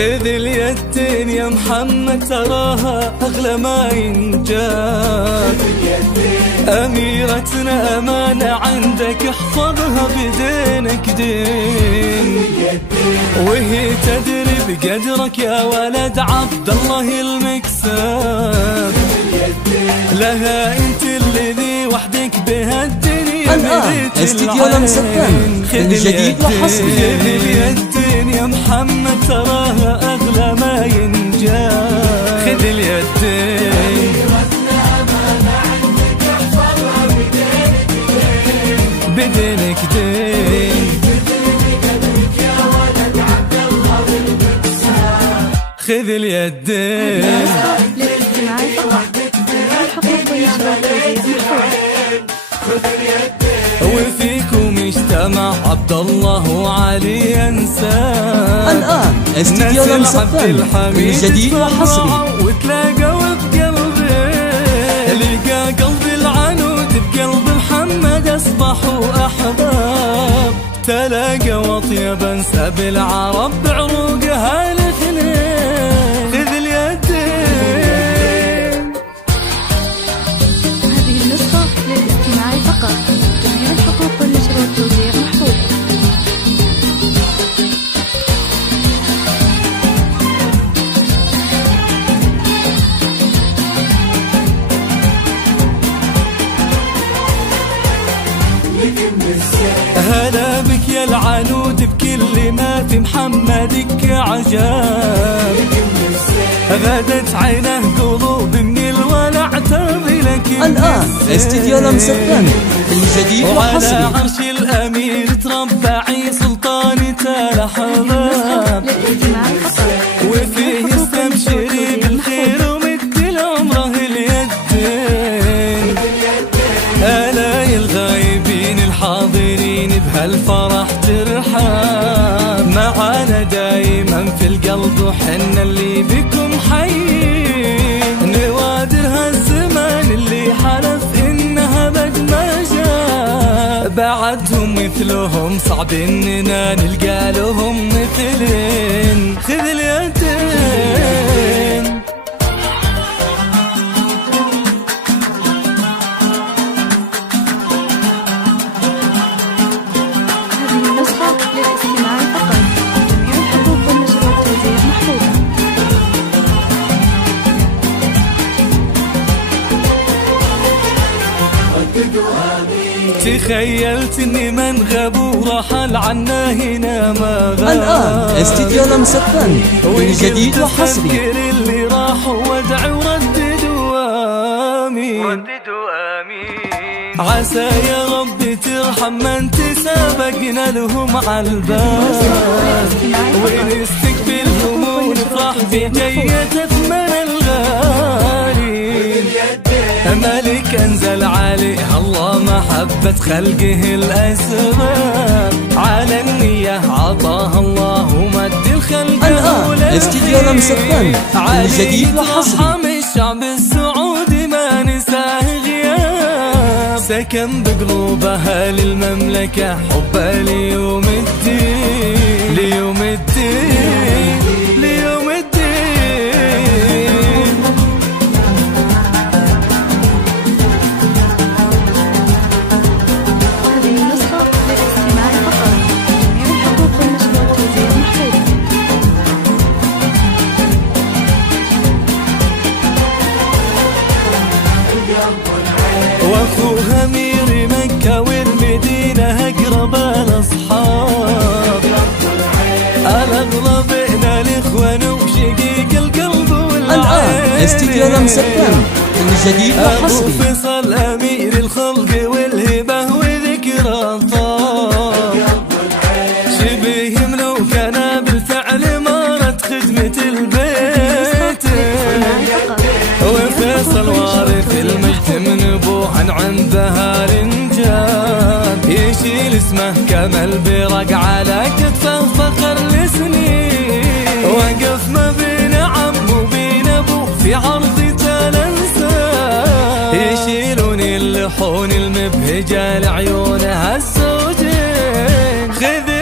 خذ اليدين يا محمد تراها أغلى ما ينجاب. أميرتنا أمانة عندك احفظها بدينك دين، وهي تدري بقدرك يا ولد عبد الله المكسب. لها انت الذي وحدك بهالدنيا الآن استديو لمسفان الجديد وحصري. خذ اليدين يا محمد تراها أغلى ما ينجاب. خذ اليدين بدينك دين، خذ اليدين. وفيكم اجتمع عبد الله وعلي انسان. الآن استديو لمسفان الجديد وحصري. وتلاقوا بقلبي، لقى قلب العنود بقلب محمد اصبحوا احباب. تلاقى وطيبا سب العرب بعروقها الاثنين. خذ اليدين. هذه النسخة للاستماع فقط، جميع الحقوق والنشر والتوزيع محفوظة. هلا بك يا العنود بكل ما في محمدك عجاب. غدت عينه قلوب من الولع ترضي لك. الآن استديو لمسفان الجديد وحصري. وعلى عرش الأمير تربعي سلطان تلحظة، وفيه استبشري بالخير ومد العمره اليدين. آلاء الغايبين الحاضرين بهالفرح ترحب، معانا دايما في القلب وحنا اللي بكم حيين. نوادر هالزمان اللي حلف انها بد ما جاء، بعدهم مثلهم صعب اننا نلقى لهم مثلين. خذ اليدين. للاستماع فقط، جميع الحقوق والنشر والتوزيع محفوظة. تخيلت اني من غاب ورحل عنا هنا ما غاب. الآن استديو لمسفان الجديد وحصري. اللي راح وادعي ورددوا آمين. عسى يا رب ترحم من تسابقنا لهم عالباب، ونستقبلهم ونفرح بجية ثمن الغالي. ملك انزل عليه الله محبة خلقه الاسباب، على النية عطاها الله ومد الخلق. الآن استديو لمسفان الجديد وحصري. الشعب السعودي ما نساه غياب، سكن بقلوبها للمملكة حبها ليوم الدين. ليوم الدين، ليوم الدين. هذه النسخة للاستماع فقط، جميع الحقوق والنشر والتوزيع محفوظة. واخوها امير مكة والمدينة اقرب الاصحاب، الاغلب بين الاخوان وشقيق القلب والعين. الآن استديو لمسفان الجديد وحصري. فيصل امير الخلق والهبة وذكرى الطاب، شبيه ملوك انا بالفعل مارت خدمة البيت. وفيصل وارث المجد من ابوه عنده رنجان، يشيل اسمه كما البرق على كتفه فخر لسنين. وقف ما بين عم وبين ابوه في عرض تلنسان، يشيلون اللحون المبهجة لعيونها الزوجين. خذ